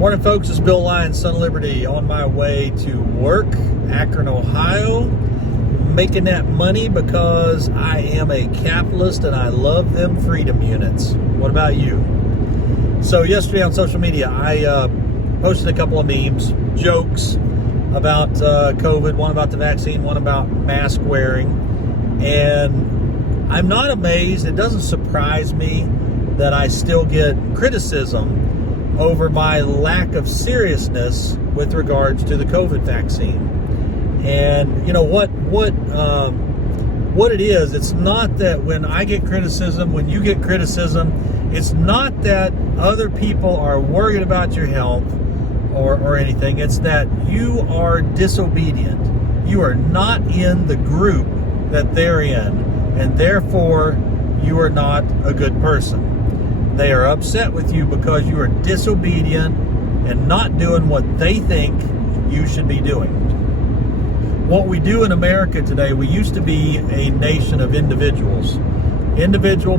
Morning, folks. It's Bill Lyons, Son of Liberty, on my way to work, Akron, Ohio, making that money because I am a capitalist and I love them freedom units. What about you? So yesterday on social media, I posted a couple of memes, jokes about COVID, one about the vaccine, one about mask wearing, and I'm not amazed. It doesn't surprise me that I still get criticism over my lack of seriousness with regards to the COVID vaccine. And you know what it is, it's not that when I get criticism, when you get criticism, it's not that other people are worried about your health or anything. It's that you are disobedient. You are not in the group that they're in, and therefore you are not a good person. They are upset with you because you are disobedient and not doing what they think you should be doing. What we do in America today, we used to be a nation of individual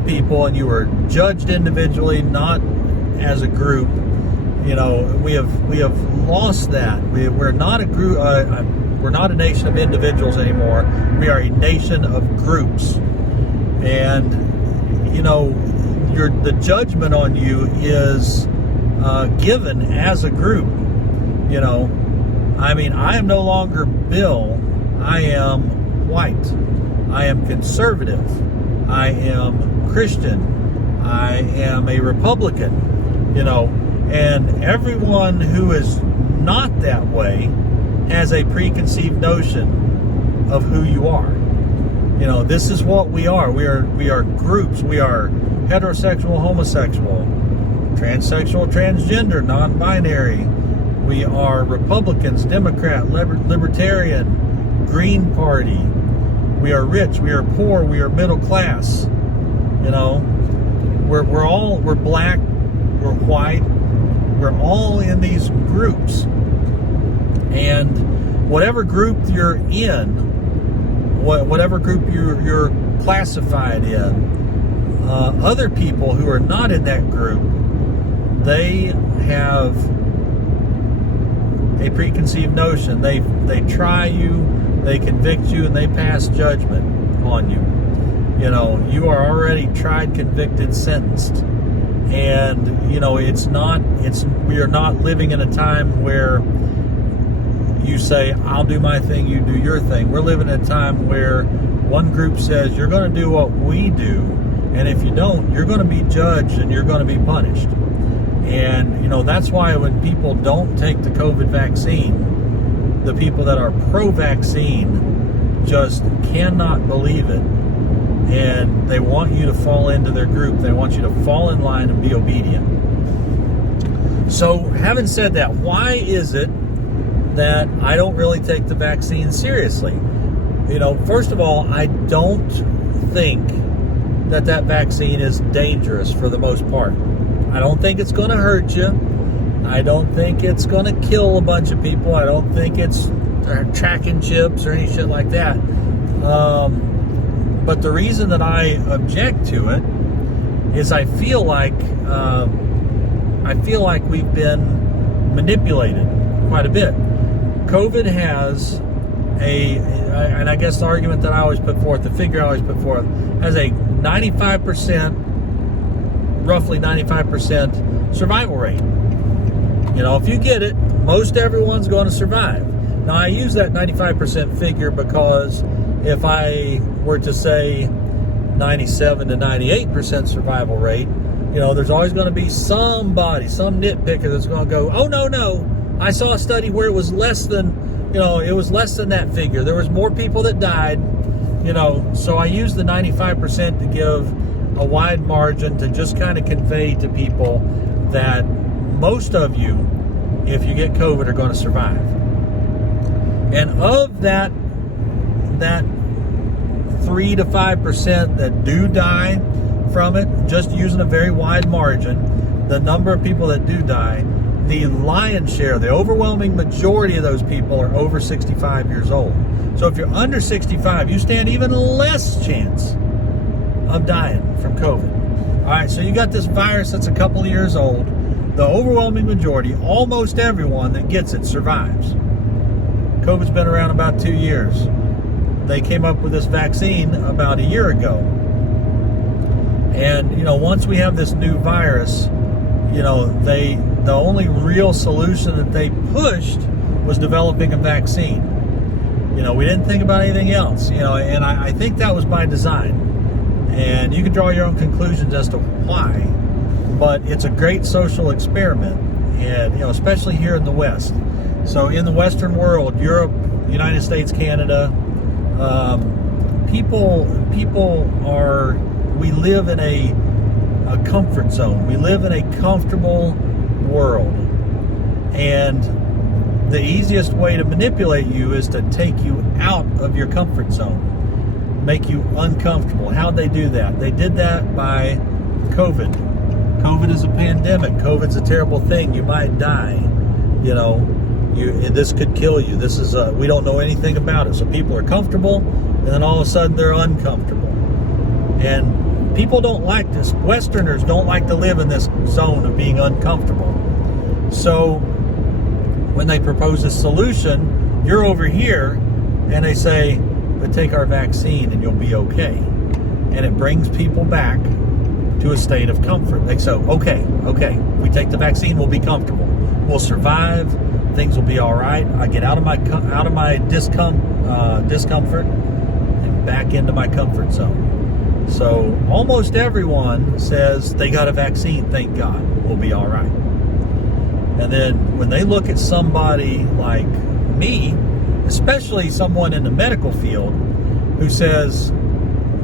people, and you were judged individually, not as a group. You know, we have lost that. We're not a group. We're not a nation of individuals anymore. We are a nation of groups, and you know, the judgment on you is given as a group. You know, I mean, I am no longer Bill. I am white. I am conservative. I am Christian. I am a Republican. You know, and everyone who is not that way has a preconceived notion of who you are. You know, this is what we are. We are groups. We are heterosexual, homosexual, transsexual, transgender, non-binary. We are Republicans, Democrat, Libertarian, Green Party. We are rich, we are poor, we are middle class. You know, we're black, we're white, we're all in these groups. And whatever group you're in, whatever group you're classified in, other people who are not in that group, they have a preconceived notion. They try you, they convict you, and they pass judgment on you. You know, you are already tried, convicted, sentenced. And, you know, we are not living in a time where you say, I'll do my thing, you do your thing. We're living in a time where one group says, you're going to do what we do, and if you don't, you're going to be judged and you're going to be punished. And, you know, that's why when people don't take the COVID vaccine, the people that are pro-vaccine just cannot believe it. And they want you to fall into their group. They want you to fall in line and be obedient. So, having said that, why is it that I don't really take the vaccine seriously? You know, first of all, I don't think that vaccine is dangerous for the most part. I don't think it's going to hurt you. I don't think it's going to kill a bunch of people. I don't think it's tracking chips or any shit like that. But the reason that I object to it is I feel like we've been manipulated quite a bit. COVID has and I guess the argument that I always put forth, the figure I always put forth, has a roughly 95% survival rate. You know, if you get it, most everyone's going to survive. Now, I use that 95% figure because if I were to say 97 to 98% survival rate, you know, there's always going to be somebody, some nitpicker that's going to go, oh, no, I saw a study where it was less than that figure. There was more people that died, you know, so I use the 95% to give a wide margin to just kind of convey to people that most of you, if you get COVID, are going to survive. And of that 3 to 5% that do die from it, just using a very wide margin, the number of people that do die, the lion's share, the overwhelming majority of those people are over 65 years old. So if you're under 65, you stand even less chance of dying from COVID. All right, so you got this virus that's a couple of years old. the overwhelming majority, almost everyone that gets it survives. COVID's been around about 2 years. They came up with this vaccine about a year ago. And, once we have this new virus, the only real solution that they pushed was developing a vaccine. We didn't think about anything else, and I think that was by design. And you can draw your own conclusions as to why, but it's a great social experiment, and, especially here in the West. So in the Western world, Europe, United States, Canada, we live in a comfort zone. We live in a comfortable world. And the easiest way to manipulate you is to take you out of your comfort zone, make you uncomfortable. How'd they do that? They did that by COVID. COVID is a pandemic. COVID's a terrible thing. You might die. This could kill you. This is we don't know anything about it. So people are comfortable, and then all of a sudden they're uncomfortable. And people don't like this. Westerners don't like to live in this zone of being uncomfortable. So when they propose a solution, you're over here, and they say, but take our vaccine and you'll be okay. And it brings people back to a state of comfort. They say, okay, we take the vaccine, we'll be comfortable. We'll survive. Things will be all right. I get out of my discomfort and back into my comfort zone. So almost everyone says they got a vaccine, thank God, we'll be all right. And then when they look at somebody like me, especially someone in the medical field, who says,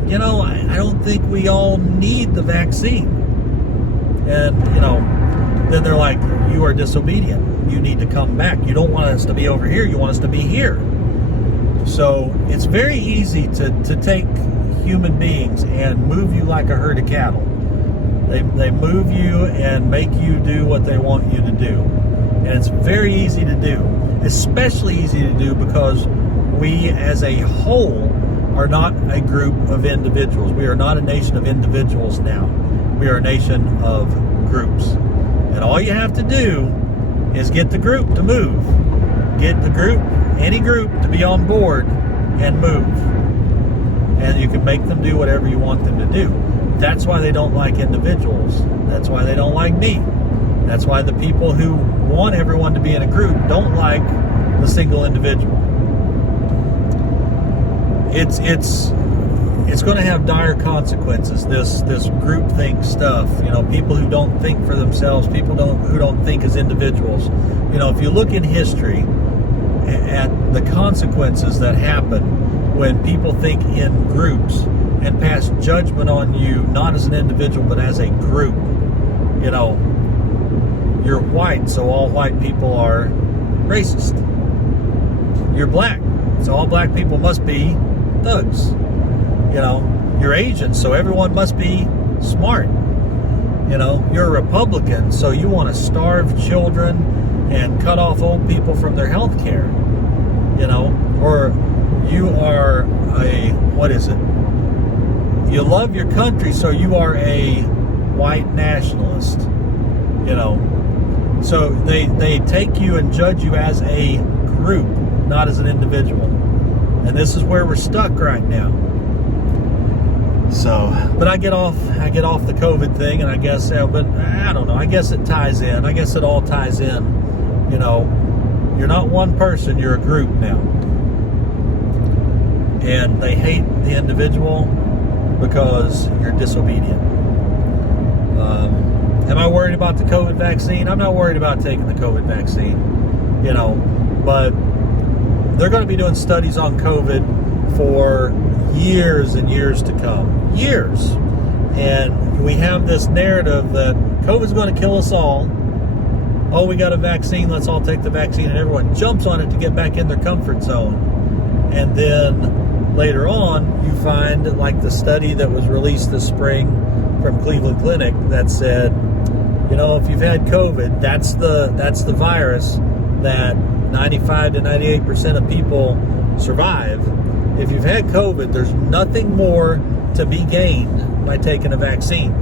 I don't think we all need the vaccine. And, then they're like, you are disobedient. You need to come back. You don't want us to be over here. You want us to be here. So it's very easy to take human beings and move you like a herd of cattle. They move you and make you do what they want you to do. And it's very easy to do. Especially easy to do because we as a whole are not a group of individuals. We are not a nation of individuals now. We are a nation of groups. And all you have to do is get the group to move. Get the group, any group, to be on board and move. And you can make them do whatever you want them to do. That's why they don't like individuals. That's why they don't like me. That's why the people who want everyone to be in a group don't like the single individual. It's going to have dire consequences, this groupthink stuff. People who don't think for themselves, people who don't think as individuals. If you look in history at the consequences that happen when people think in groups and pass judgment on you, not as an individual, but as a group. You're white, so all white people are racist. You're black, so all black people must be thugs. You're Asian, so everyone must be smart. You're a Republican, so you want to starve children and cut off old people from their health care. Or you are you love your country, so you are a white nationalist. So they take you and judge you as a group, not as an individual. And this is where we're stuck right now. So, but I get off the COVID thing, and I guess, but I don't know. I guess it ties in. I guess it all ties in. You're not one person. You're a group now, and they hate the individual because you're disobedient. Am I worried about the COVID vaccine? I'm not worried about taking the COVID vaccine. But they're going to be doing studies on COVID for years and years to come. Years. And we have this narrative that COVID's going to kill us all. Oh, we got a vaccine, let's all take the vaccine, and everyone jumps on it to get back in their comfort zone. And then later on, you find, like the study that was released this spring from Cleveland Clinic that said, if you've had COVID, that's the virus that 95 to 98% of people survive. If you've had COVID, there's nothing more to be gained by taking a vaccine.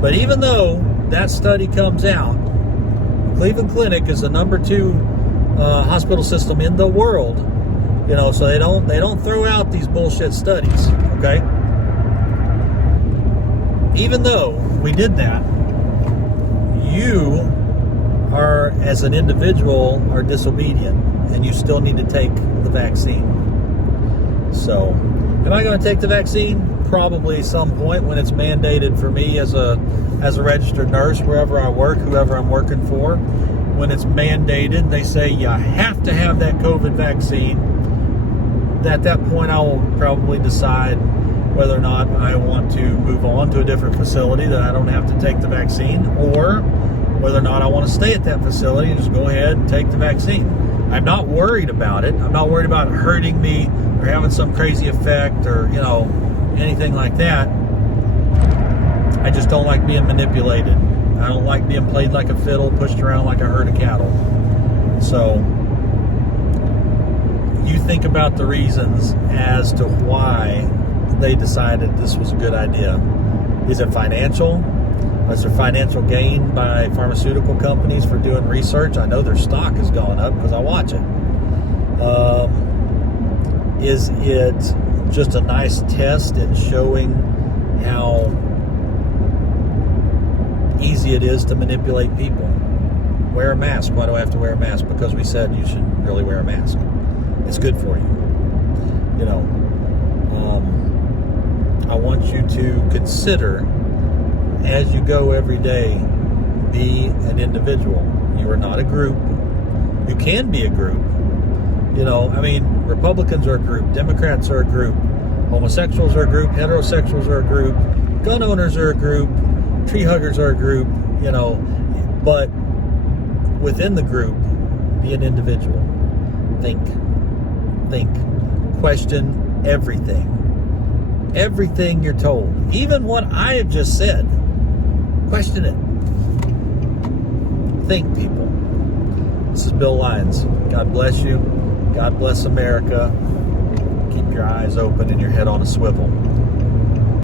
But even though that study comes out, Cleveland Clinic is the number 2 hospital system in the world. So they don't throw out these bullshit studies. Okay. Even though we did that, you are, as an individual, are disobedient, and you still need to take the vaccine. So, am I going to take the vaccine? Probably some point when it's mandated for me as a registered nurse, wherever I work, whoever I'm working for. When it's mandated, they say you have to have that COVID vaccine. At that point, I will probably decide whether or not I want to move on to a different facility that I don't have to take the vaccine, or whether or not I want to stay at that facility and just go ahead and take the vaccine. I'm not worried about it. I'm not worried about it hurting me or having some crazy effect or, anything like that. I just don't like being manipulated. I don't like being played like a fiddle, pushed around like a herd of cattle. So, you think about the reasons as to why they decided this was a good idea. Is it financial? Is there financial gain by pharmaceutical companies for doing research? I know their stock has gone up because I watch it. Is it just a nice test in showing how easy it is to manipulate people? Wear a mask. Why do I have to wear a mask? Because we said you should really wear a mask. It's good for you. I want you to consider, as you go every day, be an individual. You are not a group. You can be a group. Republicans are a group. Democrats are a group. Homosexuals are a group. Heterosexuals are a group. Gun owners are a group. Tree huggers are a group. But within the group, be an individual. Think. Question everything. Everything you're told. Even what I have just said. Question it. Think, people. This is Bill Lyons. God bless you. God bless America. Keep your eyes open and your head on a swivel.